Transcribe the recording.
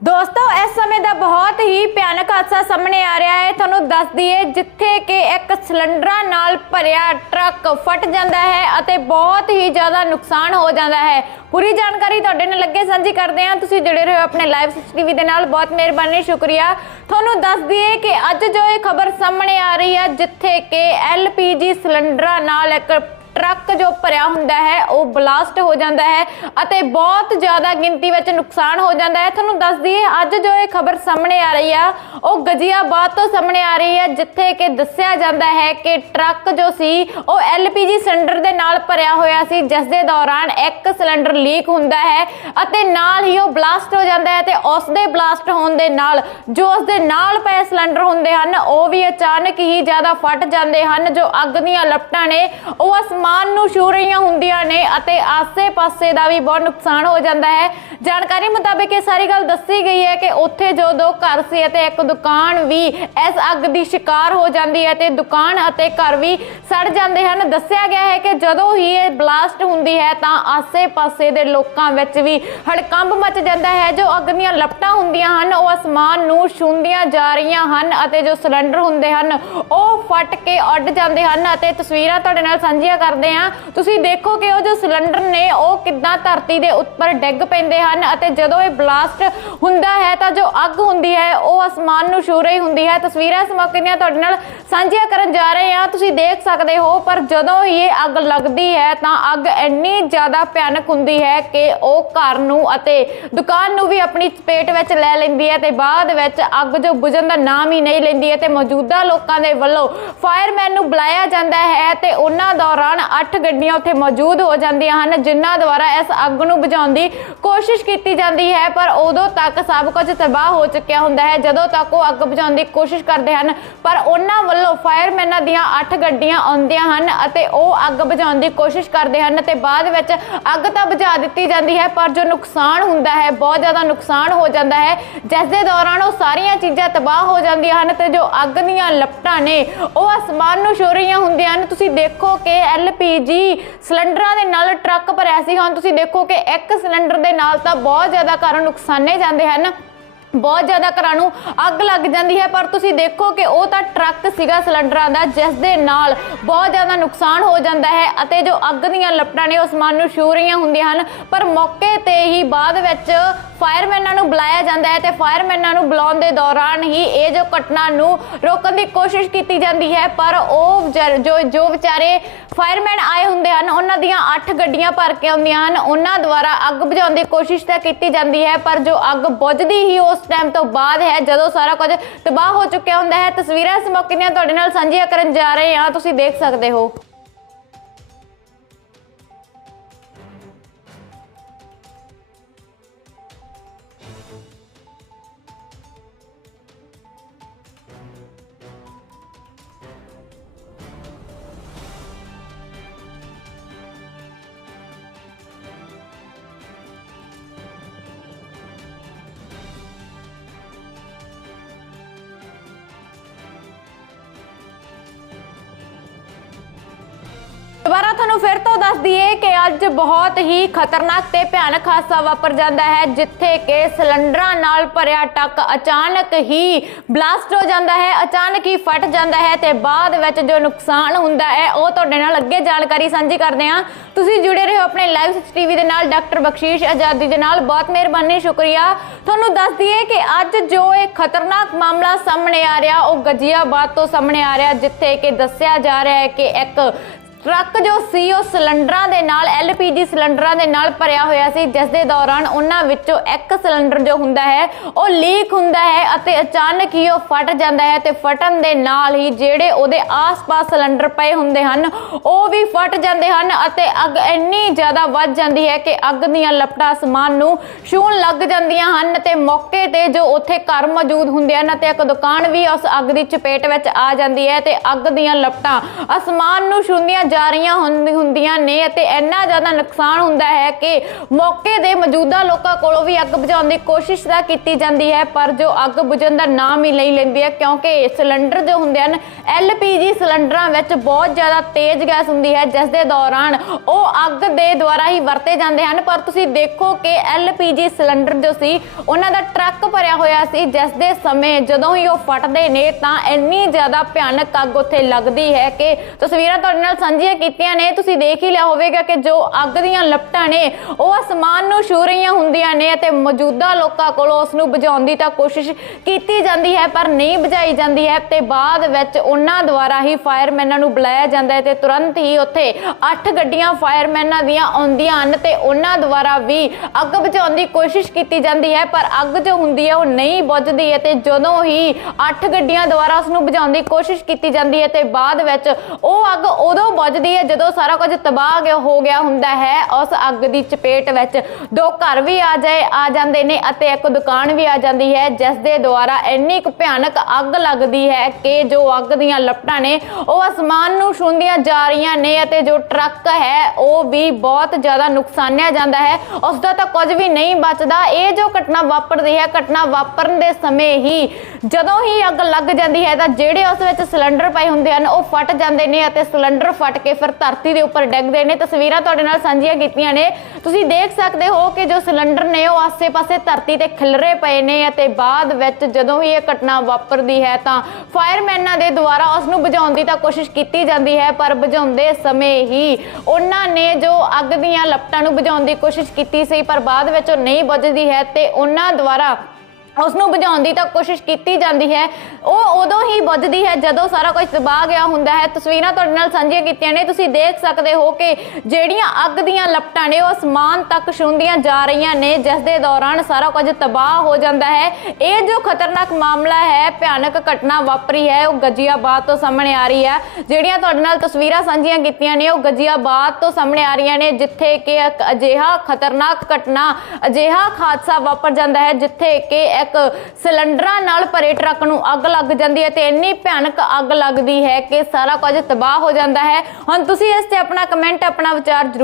ਦੋਸਤੋ, ਇਸ ਸਮੇਂ ਦਾ ਬਹੁਤ ਹੀ ਭਿਆਨਕ ਹਾਦਸਾ ਸਾਹਮਣੇ ਆ ਰਿਹਾ ਹੈ। ਤੁਹਾਨੂੰ ਦੱਸ ਦਈਏ, ਜਿੱਥੇ ਕਿ ਇੱਕ ਸਿਲੰਡਰਾਂ ਨਾਲ ਭਰਿਆ ਟਰੱਕ ਫਟ ਜਾਂਦਾ ਹੈ ਅਤੇ ਬਹੁਤ ਹੀ ਜ਼ਿਆਦਾ ਨੁਕਸਾਨ ਹੋ ਜਾਂਦਾ ਹੈ। ਪੂਰੀ ਜਾਣਕਾਰੀ ਤੁਹਾਡੇ ਨਾਲ ਲੱਗੇ ਸਾਂਝੀ ਕਰਦੇ ਹਾਂ। ਤੁਸੀਂ ਜੁੜੇ ਰਹੋ ਆਪਣੇ ਲਾਈਵ ਟੀਵੀ ਦੇ ਨਾਲ। ਬਹੁਤ ਮਿਹਰਬਾਨੀ, ਸ਼ੁਕਰੀਆ। ਤੁਹਾਨੂੰ ਦੱਸ ਦਈਏ ਕਿ ਅੱਜ ਜੋ ਇਹ ਖਬਰ ਸਾਹਮਣੇ ਆ ਰਹੀ ਹੈ, ਜਿੱਥੇ ਕਿ ਐਲਪੀਜੀ ਸਿਲੰਡਰਾਂ ਨਾਲ ਇੱਕ ਟਰੱਕ ਜੋ ਭਰਿਆ ਹੁੰਦਾ ਹੈ, ਉਹ ਬਲਾਸਟ ਹੋ ਜਾਂਦਾ ਹੈ ਅਤੇ ਬਹੁਤ ਜ਼ਿਆਦਾ ਗਿਣਤੀ ਵਿੱਚ ਨੁਕਸਾਨ ਹੋ ਜਾਂਦਾ ਹੈ। ਤੁਹਾਨੂੰ ਦੱਸ ਦਈਏ, ਅੱਜ ਜੋ ਇਹ ਖਬਰ ਸਾਹਮਣੇ ਆ ਰਹੀ ਆ, ਉਹ ਗਜੀਆਬਾਦ ਤੋਂ ਸਾਹਮਣੇ ਆ ਰਹੀ ਹੈ, ਜਿੱਥੇ ਕਿ ਦੱਸਿਆ ਜਾਂਦਾ ਹੈ ਕਿ ਟਰੱਕ ਜੋ ਸੀ, ਉਹ ਐਲਪੀਜੀ ਸਿਲੰਡਰ ਦੇ ਨਾਲ ਭਰਿਆ ਹੋਇਆ ਸੀ, ਜਿਸ ਦੇ ਦੌਰਾਨ ਇੱਕ ਸਿਲੰਡਰ ਲੀਕ ਹੁੰਦਾ ਹੈ ਅਤੇ ਨਾਲ ਹੀ ਉਹ ਬਲਾਸਟ ਹੋ ਜਾਂਦਾ ਹੈ ਤੇ ਉਸ ਦੇ ਬਲਾਸਟ ਹੋਣ ਦੇ ਨਾਲ ਜੋ ਉਸ ਦੇ ਨਾਲ ਪਏ ਸਿਲੰਡਰ ਹੁੰਦੇ ਹਨ, ਉਹ ਵੀ ਅਚਾਨਕ ਹੀ ਜ਼ਿਆਦਾ ਫਟ ਜਾਂਦੇ ਹਨ। ਜੋ ਅੱਗ ਦੀਆਂ ਲਪਟਾਂ ਨੇ, ਉਹ ਅਸਮਾਨ ਨੂੰ ਛੂ ਰਹੀਆਂ ਹੁੰਦੀਆਂ ਨੇ ਅਤੇ ਆਸੇ-ਪਾਸੇ ਦਾ ਵੀ ਬਹੁਤ ਨੁਕਸਾਨ ਹੋ ਜਾਂਦਾ ਹੈ। ਜਾਣਕਾਰੀ ਮੁਤਾਬਕ ਇਹ ਸਾਰੀ ਗੱਲ ਦੱਸੀ ਗਈ ਹੈ ਕਿ ਉੱਥੇ ਜੋ ਦੋ ਘਰ ਸੀ ਅਤੇ ਇੱਕ ਦੁਕਾਨ ਵੀ ਇਸ ਅੱਗ ਦੀ ਸ਼ਿਕਾਰ ਹੋ ਜਾਂਦੀ ਹੈ ਤੇ ਦੁਕਾਨ ਅਤੇ ਘਰ ਵੀ ਸੜ ਜਾਂਦੇ ਹਨ। ਦੱਸਿਆ ਗਿਆ ਹੈ ਕਿ ਜਦੋਂ ਹੀ ਇਹ ਬਲਾਸਟ ਹੁੰਦੀ ਹੈ ਤਾਂ ਆਸੇ-ਪਾਸੇ ਦੇ ਲੋਕਾਂ ਵਿੱਚ ਵੀ ਹੜਕੰਬ ਮਚ ਜਾਂਦਾ ਹੈ। ਜੋ ਅੱਗ ਦੀਆਂ ਲਪਟਾਂ ਹੁੰਦੀਆਂ ਹਨ, ਉਹ ਅਸਮਾਨ ਨੂੰ ਛੂੰਦੀਆਂ ਜਾ ਰਹੀਆਂ ਹਨ ਅਤੇ ਜੋ ਸਿਲੰਡਰ ਹੁੰਦੇ ਹਨ, ਉਹ ਫਟ ਕੇ ਉੱਡ ਜਾਂਦੇ ਹਨ ਅਤੇ ਤਸਵੀਰਾਂ ਤੁਹਾਡੇ ਨਾਲ ਸਾਂਝੀਆਂ ਕਰਦੇ ਹਾਂ। ਤੁਸੀਂ ਦੇਖੋ ਕਿ ਉਹ ਜੋ ਸਿਲੰਡਰ ਨੇ, ਉਹ ਕਿੱਦਾਂ ਧਰਤੀ ਦੇ ਉੱਪਰ ਡਿੱਗ ਪੈਂਦੇ ਹਨ ਅਤੇ ਜਦੋਂ ਇਹ ਬਲਾਸਟ ਹੁੰਦਾ ਹੈ ਤਾਂ ਜੋ ਅੱਗ ਹੁੰਦੀ ਹੈ, ਉਹ ਅਸਮਾਨ ਨੂੰ ਛੂ ਰਹੀ ਹੁੰਦੀ ਹੈ। ਤਸਵੀਰਾਂ ਇਸ ਤੁਹਾਡੇ ਨਾਲ ਸਾਂਝੀਆਂ ਕਰਨ ਜਾ ਰਹੇ ਹਾਂ। ਤੁਸੀਂ ਦੇਖ ਸਕਦੇ ਹੋ, ਪਰ ਜਦੋਂ ਇਹ ਅੱਗ ਲੱਗਦੀ ਹੈ ਤਾਂ ਅੱਗ ਇੰਨੀ ਜ਼ਿਆਦਾ ਭਿਆਨਕ ਹੁੰਦੀ ਹੈ ਕਿ ਉਹ ਘਰ ਨੂੰ ਅਤੇ ਦੁਕਾਨ ਨੂੰ ਵੀ ਆਪਣੀ ਚਪੇਟ ਵਿੱਚ ਲੈ ਲੈਂਦੀ ਹੈ ਤੇ ਬਾਅਦ ਵਿੱਚ ਅੱਗ ਜੋ ਬੁਝਣ ਦਾ ਨਾਮ ਹੀ ਨਹੀਂ ਲੈਂਦੀ ਹੈ ਤੇ ਮੌਜੂਦਾ ਲੋਕਾਂ ਦੇ ਵੱਲੋਂ ਫਾਇਰਮੈਨ ਨੂੰ ਬੁਲਾਇਆ ਜਾਂਦਾ ਹੈ ਤੇ ਉਹਨਾਂ ਦੌਰਾਨ 8 ਗੱਡੀਆਂ ਉੱਥੇ ਮੌਜੂਦ ਹੋ ਜਾਂਦੀਆਂ ਹਨ, ਜਿਨ੍ਹਾਂ ਦੁਆਰਾ ਇਸ ਅੱਗ ਨੂੰ ਬੁਝਾਉਣ ਦੀ ਕੋਸ਼ਿਸ਼ ਕੀਤੀ ਜਾਂਦੀ ਹੈ। ਪਰ ਉਦੋਂ ਤੱਕ ਸਭ ਕੁਝ ਤਬਾਹ ਹੋ ਚੁੱਕਿਆ ਹੁੰਦਾ ਹੈ। ਜਦੋਂ ਤੱਕ ਉਹ ਅੱਗ ਬੁਝਾਉਣ ਦੀ ਕੋਸ਼ਿਸ਼ ਕਰਦੇ ਹਨ, ਪਰ ਉਹਨਾਂ ਵੱਲੋਂ ਫਾਇਰਮੈਨਾਂ ਦੀਆਂ 8 ਗੱਡੀਆਂ ਆਉਂਦੀਆਂ ਹਨ ਅਤੇ ਉਹ ਅੱਗ ਬੁਝਾਉਣ ਦੀ ਕੋਸ਼ਿਸ਼ ਕਰਦੇ ਹਨ ਤੇ ਬਾਅਦ ਵਿੱਚ ਅੱਗ ਤਾਂ ਬੁਝਾ ਦਿੱਤੀ ਜਾਂਦੀ ਹੈ, ਪਰ ਜੋ ਨੁਕਸਾਨ ਹੁੰਦਾ ਹੈ, ਬਹੁਤ ਜ਼ਿਆਦਾ ਨੁਕਸਾਨ ਹੋ ਜਾਂਦਾ ਹੈ। ਜਿਸ ਦੇ ਦੌਰਾਨ ਉਹ ਸਾਰੀਆਂ ਚੀਜ਼ਾਂ ਤਬਾਹ ਹੋ ਜਾਂਦੀਆਂ ਹਨ ਤੇ ਜੋ ਅੱਗ ਦੀਆਂ ਲਪਟਾਂ ਨੇ, ਉਹ ਅਸਮਾਨ ਨੂੰ ਛੋ ਰਹੀਆਂ ਹੁੰਦੀਆਂ ਹਨ। ਤੁਸੀਂ ਦੇਖੋ ਕਿ ਐਲ ਐਲਪੀਜੀ ਸਿਲੰਡਰਾਂ ਦੇ ਨਾਲ ਟਰੱਕ ਭਰਿਆ ਸੀ ਹੁਣ ਤੁਸੀਂ ਦੇਖੋ ਕਿ ਇੱਕ ਸਿਲੰਡਰ ਦੇ ਨਾਲ ਤਾਂ ਬਹੁਤ ਜ਼ਿਆਦਾ ਘਰ ਨੁਕਸਾਨੇ ਜਾਂਦੇ ਹਨ। ਬਹੁਤ ਜ਼ਿਆਦਾ ਘਰਾਂ ਨੂੰ ਅੱਗ ਲੱਗ ਜਾਂਦੀ ਹੈ, ਪਰ ਤੁਸੀਂ ਦੇਖੋ ਕਿ ਉਹ ਤਾਂ ਟਰੱਕ ਸੀਗਾ ਸਿਲੰਡਰਾਂ ਦਾ, ਜਿਸ ਦੇ ਨਾਲ ਬਹੁਤ ਜ਼ਿਆਦਾ ਨੁਕਸਾਨ ਹੋ ਜਾਂਦਾ ਹੈ ਅਤੇ ਜੋ ਅੱਗ ਦੀਆਂ ਲਪਟਾਂ ਨੇ, ਉਹ ਅਸਮਾਨ ਨੂੰ ਛੂ ਰਹੀਆਂ ਹੁੰਦੀਆਂ ਹਨ। ਪਰ ਮੌਕੇ ਤੇ ਹੀ ਬਾਅਦ ਵਿੱਚ ਫਾਇਰਮੈਨਾਂ ਨੂੰ ਬੁਲਾਇਆ ਜਾਂਦਾ ਹੈ ਤੇ ਫਾਇਰਮੈਨਾਂ ਨੂੰ ਬੁਲਾਉਣ ਦੇ ਦੌਰਾਨ ਹੀ ਇਹ ਜੋ ਘਟਨਾ ਨੂੰ ਰੋਕਣ ਦੀ ਕੋਸ਼ਿਸ਼ ਕੀਤੀ ਜਾਂਦੀ ਹੈ, ਪਰ ਉਹ ਵਿਚਾਰ- ਜੋ ਜੋ ਵਿਚਾਰੇ ਫਾਇਰਮੈਨ ਆਏ ਹੁੰਦੇ ਹਨ, ਉਹਨਾਂ ਦੀਆਂ 8 ਗੱਡੀਆਂ ਭਰ ਕੇ ਆਉਂਦੀਆਂ ਹਨ, ਉਹਨਾਂ ਦੁਆਰਾ ਅੱਗ ਬੁਝਾਉਣ ਦੀ ਕੋਸ਼ਿਸ਼ ਤਾਂ ਕੀਤੀ ਜਾਂਦੀ ਹੈ, ਪਰ ਜੋ ਅੱਗ ਬੁਝਦੀ ਹੀ ਉਸ ਟਾਈਮ ਤੋਂ ਬਾਅਦ ਹੈ, ਜਦੋਂ ਸਾਰਾ ਕੁਝ ਤਬਾਹ ਹੋ ਚੁੱਕਿਆ ਹੁੰਦਾ ਹੈ, ਤਸਵੀਰਾਂ ਇਸ ਮੌਕੇ ਦੀਆਂ ਤੁਹਾਡੇ ਨਾਲ ਸਾਂਝੀਆਂ ਕਰਨ ਜਾ ਰਹੇ ਹਾਂ, ਤੁਸੀਂ ਦੇਖ ਸਕਦੇ ਹੋ। ਦੁਬਾਰਾ ਤੁਹਾਨੂੰ ਫਿਰ ਤੋਂ ਦੱਸ ਦਈਏ ਕਿ ਅੱਜ ਬਹੁਤ ਹੀ ਖਤਰਨਾਕ ਤੇ ਭਿਆਨਕ ਹਾਦਸਾ ਵਾਪਰ ਜਾਂਦਾ ਹੈ, ਜਿੱਥੇ ਕਿ ਸਿਲੰਡਰਾਂ ਨਾਲ ਭਰਿਆ ਟੱਕ ਅਚਾਨਕ ਹੀ ਬਲਾਸਟ ਹੋ ਜਾਂਦਾ ਹੈ, ਅਚਾਨਕ ਹੀ ਫਟ ਜਾਂਦਾ ਹੈ ਤੇ ਬਾਅਦ ਵਿੱਚ ਜੋ ਨੁਕਸਾਨ ਹੁੰਦਾ ਹੈ, ਉਹ ਤੁਹਾਡੇ ਨਾਲ ਅੱਗੇ ਜਾਣਕਾਰੀ ਸਾਂਝੀ ਕਰਦੇ ਹਾਂ। ਤੁਸੀਂ ਜੁੜੇ ਰਹੋ ਆਪਣੇ ਲਾਈਵ ਟੀਵੀ ਦੇ ਨਾਲ, ਡਾਕਟਰ ਬਖਸ਼ੀਸ਼ ਆਜ਼ਾਦੀ ਦੇ ਨਾਲ। ਬਹੁਤ ਮਿਹਰਬਾਨੀ, ਸ਼ੁਕਰੀਆ। ਤੁਹਾਨੂੰ ਦੱਸ ਦਈਏ ਕਿ ਅੱਜ ਜੋ ਇਹ ਖਤਰਨਾਕ ਮਾਮਲਾ ਸਾਹਮਣੇ ਆ ਰਿਹਾ, ਉਹ ਗਜੀਆਬਾਦ ਤੋਂ ਸਾਹਮਣੇ ਆ ਰਿਹਾ, ਜਿੱਥੇ ਕਿ ਦੱਸਿਆ ਜਾ ਰਿਹਾ ਹੈ ਕਿ ਇੱਕ ਟਰੱਕ ਜੋ ਸੀ, ਉਹ ਸਿਲੰਡਰਾਂ ਦੇ ਨਾਲ, ਐਲਪੀਜੀ ਸਿਲੰਡਰਾਂ ਦੇ ਨਾਲ ਭਰਿਆ ਹੋਇਆ ਸੀ, ਜਿਸ ਦੇ ਦੌਰਾਨ ਉਹਨਾਂ ਵਿੱਚੋਂ ਇੱਕ ਸਿਲੰਡਰ ਜੋ ਹੁੰਦਾ ਹੈ, ਉਹ ਲੀਕ ਹੁੰਦਾ ਹੈ ਅਤੇ ਅਚਾਨਕ ਹੀ ਉਹ ਫਟ ਜਾਂਦਾ ਹੈ ਤੇ ਫਟਣ ਦੇ ਨਾਲ ਹੀ ਜਿਹੜੇ ਉਹਦੇ ਆਸ-ਪਾਸ ਸਿਲੰਡਰ ਪਏ ਹੁੰਦੇ ਹਨ, ਉਹ ਵੀ ਫਟ ਜਾਂਦੇ ਹਨ ਅਤੇ ਅੱਗ ਇੰਨੀ ਜ਼ਿਆਦਾ ਵੱਧ ਜਾਂਦੀ ਹੈ ਕਿ ਅੱਗ ਦੀਆਂ ਲਪਟਾਂ ਅਸਮਾਨ ਨੂੰ ਛੂਹਣ ਲੱਗ ਜਾਂਦੀਆਂ ਹਨ ਤੇ ਮੌਕੇ ਤੇ ਜੋ ਉੱਥੇ ਘਰ ਮੌਜੂਦ ਹੁੰਦੇ ਹਨ ਤੇ ਇੱਕ ਦੁਕਾਨ ਵੀ ਉਸ ਅੱਗ ਦੀ ਚਪੇਟ ਵਿੱਚ ਆ ਜਾਂਦੀ ਹੈ ਤੇ ਅੱਗ ਦੀਆਂ ਲਪਟਾਂ ਅਸਮਾਨ ਨੂੰ ਛੂੰਦੀਆਂ ਜਾ ਰਹੀਆਂ ਹੁੰਦੀਆਂ ਨੇ ਅਤੇ ਇੰਨਾ ਜ਼ਿਆਦਾ ਨੁਕਸਾਨ ਹੁੰਦਾ ਹੈ ਕਿ ਮੌਕੇ ਦੇ ਮੌਜੂਦਾ ਲੋਕਾਂ ਕੋਲੋਂ ਵੀ ਅੱਗ ਬੁਝਾਉਣ ਦੀ ਕੋਸ਼ਿਸ਼ ਤਾਂ ਕੀਤੀ ਜਾਂਦੀ ਹੈ, ਪਰ ਜੋ ਅੱਗ ਬੁਝਣ ਦਾ ਨਾਮ ਹੀ ਨਹੀਂ ਲੈਂਦੀ ਹੈ, ਕਿਉਂਕਿ ਸਿਲੰਡਰ ਜੋ ਹੁੰਦੇ ਹਨ ਐਲਪੀਜੀ ਸਿਲੰਡਰਾਂ ਵਿੱਚ ਬਹੁਤ ਜ਼ਿਆਦਾ ਤੇਜ਼ ਗੈਸ ਹੁੰਦੀ ਹੈ, ਜਿਸ ਦੇ ਦੌਰਾਨ ਉਹ ਅੱਗ ਦੇ ਦੁਆਰਾ ਹੀ ਵਰਤੇ ਜਾਂਦੇ ਹਨ। ਪਰ ਤੁਸੀਂ ਦੇਖੋ ਕਿ ਐਲਪੀਜੀ ਸਿਲੰਡਰ ਜੋ ਸੀ, ਉਹਨਾਂ ਦਾ ਟਰੱਕ ਭਰਿਆ ਹੋਇਆ ਸੀ, ਜਿਸ ਦੇ ਸਮੇਂ ਜਦੋਂ ਹੀ ਉਹ ਫਟਦੇ ਨੇ ਤਾਂ ਇੰਨੀ ਜ਼ਿਆਦਾ ਭਿਆਨਕ ਅੱਗ ਉੱਥੇ ਲੱਗਦੀ ਹੈ ਕਿ ਤਸਵੀਰਾਂ ਤੁਹਾਡੇ ਨਾਲ ਸਾਂਝੀਆਂ ਕੀਤੀਆਂ ਨੇ। ਤੁਸੀਂ ਦੇਖ ਹੀ ਲਿਆ ਹੋਵੇਗਾ ਕਿ ਜੋ ਅੱਗ ਦੀਆਂ ਲਪਟਾਂ ਨੇ, ਉਹ ਅਸਮਾਨ ਨੂੰ ਛੂ ਰਹੀਆਂ ਹੁੰਦੀਆਂ ਨੇ ਅਤੇ ਮੌਜੂਦਾ ਲੋਕਾਂ ਕੋਲੋਂ ਉਸ ਨੂੰ ਬੁਝਾਉਣ ਦੀ ਤਾਂ ਕੋਸ਼ਿਸ਼ ਕੀਤੀ ਜਾਂਦੀ ਹੈ, ਪਰ ਨਹੀਂ ਬੁਝਾਈ ਜਾਂਦੀ ਹੈ ਤੇ ਬਾਅਦ ਵਿੱਚ ਉਹਨਾਂ ਦੁਆਰਾ ਹੀ ਫਾਇਰਮੈਨਾਂ ਨੂੰ ਬੁਲਾਇਆ ਜਾਂਦਾ ਹੈ ਤੇ ਤੁਰੰਤ ਹੀ ਉੱਥੇ 8 ਗੱਡੀਆਂ ਫਾਇਰਮੈਨਾਂ ਦੀਆਂ ਆਉਂਦੀਆਂ ਹਨ ਤੇ ਉਹਨਾਂ ਦੁਆਰਾ ਵੀ ਅੱਗ ਬੁਝਾਉਣ ਦੀ ਕੋਸ਼ਿਸ਼ ਕੀਤੀ ਜਾਂਦੀ ਹੈ, ਪਰ ਅੱਗ ਜੋ ਹੁੰਦੀ ਹੈ, ਉਹ ਨਹੀਂ ਬੁਝਦੀ ਹੈ ਤੇ ਜਦੋਂ ਹੀ 8 ਗੱਡੀਆਂ ਦੁਆਰਾ ਉਸ ਨੂੰ ਬੁਝਾਉਣ ਦੀ ਕੋਸ਼ਿਸ਼ ਕੀਤੀ ਜਾਂਦੀ ਹੈ ਤੇ ਬਾਅਦ ਵਿੱਚ ਉਹ ਅੱਗ ਉਦੋਂ ਬੁਝ ਬੁਝਦੀ ਹੈ। ਜਦੋਂ ਸਾਰਾ ਕੁਝ ਤਬਾਹ ਹੋ ਗਿਆ ਹੁੰਦਾ ਹੈ, ਉਸ ਅੱਗ ਦੀ ਚਪੇਟ ਵਿੱਚ ਦੋ ਘਰ ਵੀ ਆ ਜਾਏ ਆ ਜਾਂਦੇ ਨੇ ਅਤੇ ਇੱਕ ਦੁਕਾਨ ਵੀ ਆ ਜਾਂਦੀ ਹੈ, ਜਿਸ ਦੇ ਦੁਆਰਾ ਇੰਨੀ ਕੁ ਭਿਆਨਕ ਅੱਗ ਲੱਗਦੀ ਹੈ ਕਿ ਜੋ ਅੱਗ ਦੀਆਂ ਲਪਟਾਂ ਨੇ, ਉਹ ਅਸਮਾਨ ਨੂੰ ਛੂੰਦੀਆਂ ਜਾ ਰਹੀਆਂ ਨੇ ਅਤੇ ਜੋ ਟਰੱਕ ਹੈ, ਉਹ ਵੀ ਬਹੁਤ ਜ਼ਿਆਦਾ ਨੁਕਸਾਨਿਆ ਜਾਂਦਾ ਹੈ। ਉਸ ਦਾ ਤਾਂ ਕੁਝ ਵੀ ਨਹੀਂ ਬਚਦਾ। ਇਹ ਜੋ ਘਟਨਾ ਵਾਪਰਦੀ ਹੈ, ਘਟਨਾ ਵਾਪਰਨ ਦੇ ਸਮੇਂ ਹੀ ਜਦੋਂ ਹੀ ਅੱਗ ਲੱਗ ਜਾਂਦੀ ਹੈ, ਤਾਂ ਜਿਹੜੇ ਉਸ ਵਿੱਚ ਸਿਲੰਡਰ ਪਏ ਹੁੰਦੇ ਹਨ, ਉਹ ਫਟ ਜਾਂਦੇ ਨੇ ਅਤੇ ਸਿਲੰਡਰ ਫਟ ਕੇ ਫਿਰ ਧਰਤੀ ਦੇ ਉੱਪਰ ਡਿੱਗਦੇ ਨੇ, ਤਸਵੀਰਾਂ ਤੁਹਾਡੇ ਨਾਲ ਸਾਂਝੀਆਂ ਕੀਤੀਆਂ ਨੇ। ਤੁਸੀਂ ਦੇਖ ਸਕਦੇ ਹੋ ਕਿ ਜੋ ਸਿਲੰਡਰ ਨੇ, ਉਹ ਆਸੇ-ਪਾਸੇ ਧਰਤੀ ਤੇ ਖਿਲਰੇ ਪਏ ਨੇ ਅਤੇ ਬਾਅਦ ਵਿੱਚ ਜਦੋਂ ਹੀ ਇਹ ਘਟਨਾ ਵਾਪਰਦੀ ਹੈ ਤਾਂ ਫਾਇਰਮੈਨਾਂ ਦੇ ਦੁਆਰਾ ਉਸ ਨੂੰ ਬੁਝਾਉਣ ਦੀ ਤਾਂ ਕੋਸ਼ਿਸ਼ ਕੀਤੀ ਜਾਂਦੀ ਹੈ, ਪਰ ਬੁਝਾਉਂਦੇ ਸਮੇਂ ਹੀ ਉਹਨਾਂ ਨੇ ਜੋ ਅੱਗ ਦੀਆਂ ਲਪਟਾਂ ਨੂੰ ਬੁਝਾਉਣ ਦੀ ਕੋਸ਼ਿਸ਼ ਕੀਤੀ ਸੀ, ਪਰ ਬਾਅਦ ਵਿੱਚ ਉਹ ਨਹੀਂ ਬੁਝਦੀ ਹੈ ਤੇ ਉਹਨਾਂ ਦੁਆਰਾ ਉਸ ਨੂੰ ਬੁਝਾਉਣ ਦੀ ਤਾਂ ਕੋਸ਼ਿਸ਼ ਕੀਤੀ ਜਾਂਦੀ ਹੈ। ਉਹ ਉਦੋਂ ਹੀ ਬੁਝਦੀ ਹੈ ਜਦੋਂ ਸਾਰਾ ਕੁਝ ਤਬਾਹ ਗਿਆ ਹੁੰਦਾ ਹੈ। ਤਸਵੀਰਾਂ ਤੁਹਾਡੇ ਨਾਲ ਸਾਂਝੀਆਂ ਕੀਤੀਆਂ ਨੇ। ਤੁਸੀਂ ਦੇਖ ਸਕਦੇ ਹੋ ਕਿ ਜਿਹੜੀਆਂ ਅੱਗ ਦੀਆਂ ਲਪਟਾਂ ਨੇ, ਉਹ ਅਸਮਾਨ ਤੱਕ ਛੂੰਦੀਆਂ ਜਾ ਰਹੀਆਂ ਨੇ, ਜਿਸ ਦੇ ਦੌਰਾਨ ਸਾਰਾ ਕੁਝ ਤਬਾਹ ਹੋ ਜਾਂਦਾ ਹੈ। ਇਹ ਜੋ ਖਤਰਨਾਕ ਮਾਮਲਾ ਹੈ, ਭਿਆਨਕ ਘਟਨਾ ਵਾਪਰੀ ਹੈ, ਉਹ ਗਜੀਆਬਾਦ ਤੋਂ ਸਾਹਮਣੇ ਆ ਰਹੀ ਹੈ। ਜਿਹੜੀਆਂ ਤੁਹਾਡੇ ਨਾਲ ਤਸਵੀਰਾਂ ਸਾਂਝੀਆਂ ਕੀਤੀਆਂ ਨੇ, ਉਹ ਗਜੀਆਬਾਦ ਤੋਂ ਸਾਹਮਣੇ ਆ ਰਹੀਆਂ ਨੇ, ਜਿੱਥੇ ਕਿ ਇੱਕ ਅਜਿਹਾ ਖਤਰਨਾਕ ਘਟਨਾ, ਅਜਿਹਾ ਹਾਦਸਾ ਵਾਪਰ ਜਾਂਦਾ ਹੈ, ਜਿੱਥੇ ਕਿ ਇੱਕ ਸਿਲੰਡਰਾਂ ਨਾਲ ਭਰੇ ਟਰੱਕ ਨੂੰ ਅੱਗ ਲੱਗ ਜਾਂਦੀ ਹੈ ਤੇ ਇੰਨੀ ਭਿਆਨਕ ਅੱਗ ਲੱਗਦੀ ਹੈ ਕਿ ਸਾਰਾ ਕੁਝ ਤਬਾਹ ਹੋ ਜਾਂਦਾ ਹੈ। ਹੁਣ ਤੁਸੀਂ ਇਸ ਤੇ ਆਪਣਾ ਕਮੈਂਟ ਆਪਣਾ ਵਿਚਾਰ ਜ਼ਰੂਰ